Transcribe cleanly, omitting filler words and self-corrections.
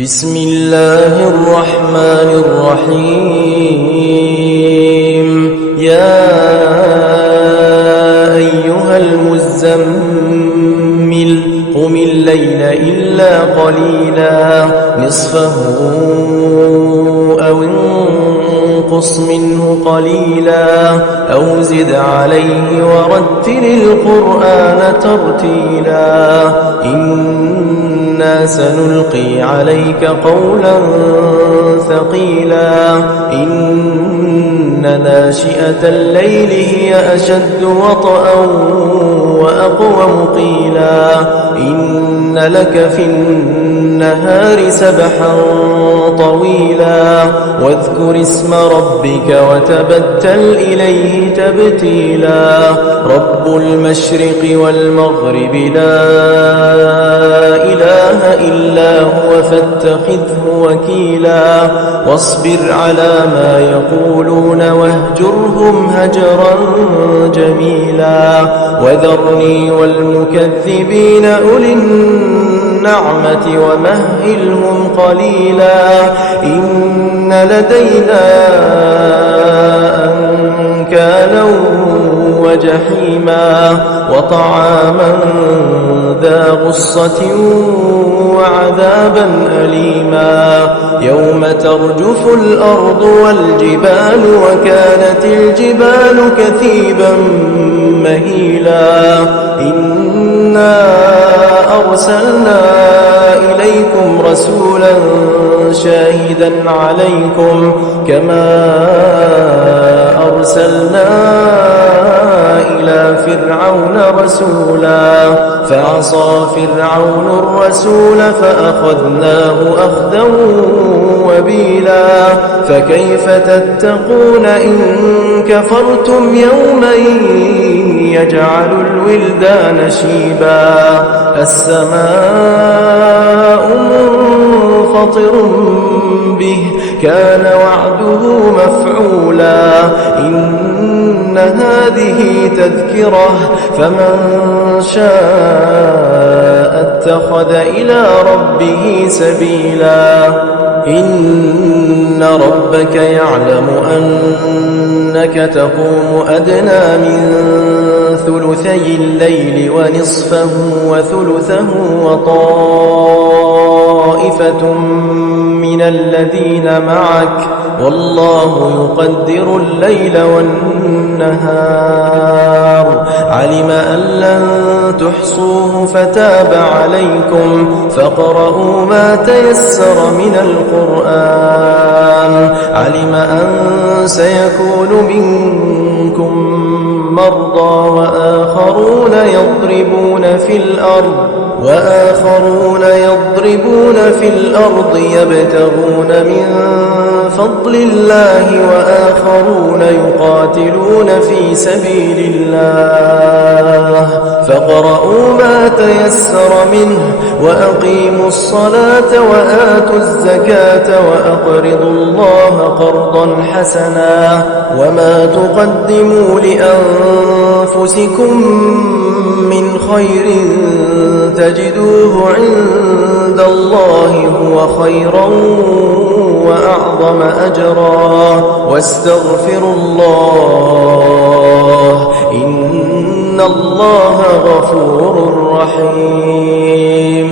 بسم الله الرحمن الرحيم يا أيها المزمل قم الليل إلا قليلا نصفه أو انقص منه قليلا أو زد عليه ورتل القرآن ترتيلا إنا سنلقي عليك قولا ثقيلا إن ناشئة الليل هي أشد وطئا وأقوم قيلا إن لك في النهار سبحا طويلا واذكر اسم ربك وتبتل إليه تبتيلا رب المشرق والمغرب لا إله إلا هو فاتخذه وكيلا واصبر على ما يقولون واهجرهم هجرا جميلا وذرني والمكذبين أولي النعمة ومهلهم قليلا إن لدينا أنكالا وجحيما وطعاما ذا غصة وعذابا أليما يوم ترجف الأرض والجبال وكانت الجبال كثيبا مهيلا إنا أرسلنا إليكم رسولا شاهدا عليكم كما أرسلنا إلى فرعون رسولا فعصى فرعون الرسول فأخذناه أخذا وبيلا فكيف تتقون إن كفرتم يوما يجعل الولدان شيبا السماء منفطر به كان وعده مفعولا إن هذه تذكرة فمن شاء اتخذ إلى ربه سبيلا إن ربك يعلم أنك تقوم أدنى من ثلثي الليل ونصفه وثلثه وطائفة من الذين معك والله يقدر الليل والنهار علم أن لن تحصوه فتاب عليكم فاقرؤوا ما تيسر من القرآن علم أن سيكون منكم مرضى وآخرون يضربون في الأرض يبتغون من فضل الله وآخرون يقاتلون في سبيل الله فاقرؤوا ما تيسر منه وأقيموا الصلاة وآتوا الزكاة وأقرضوا الله قرضا حسنا وما تقدموا لأنفسكم من خير تجدوه عند الله هو خيرا وأعظم أجرا واستغفروا الله إن الله غفور رحيم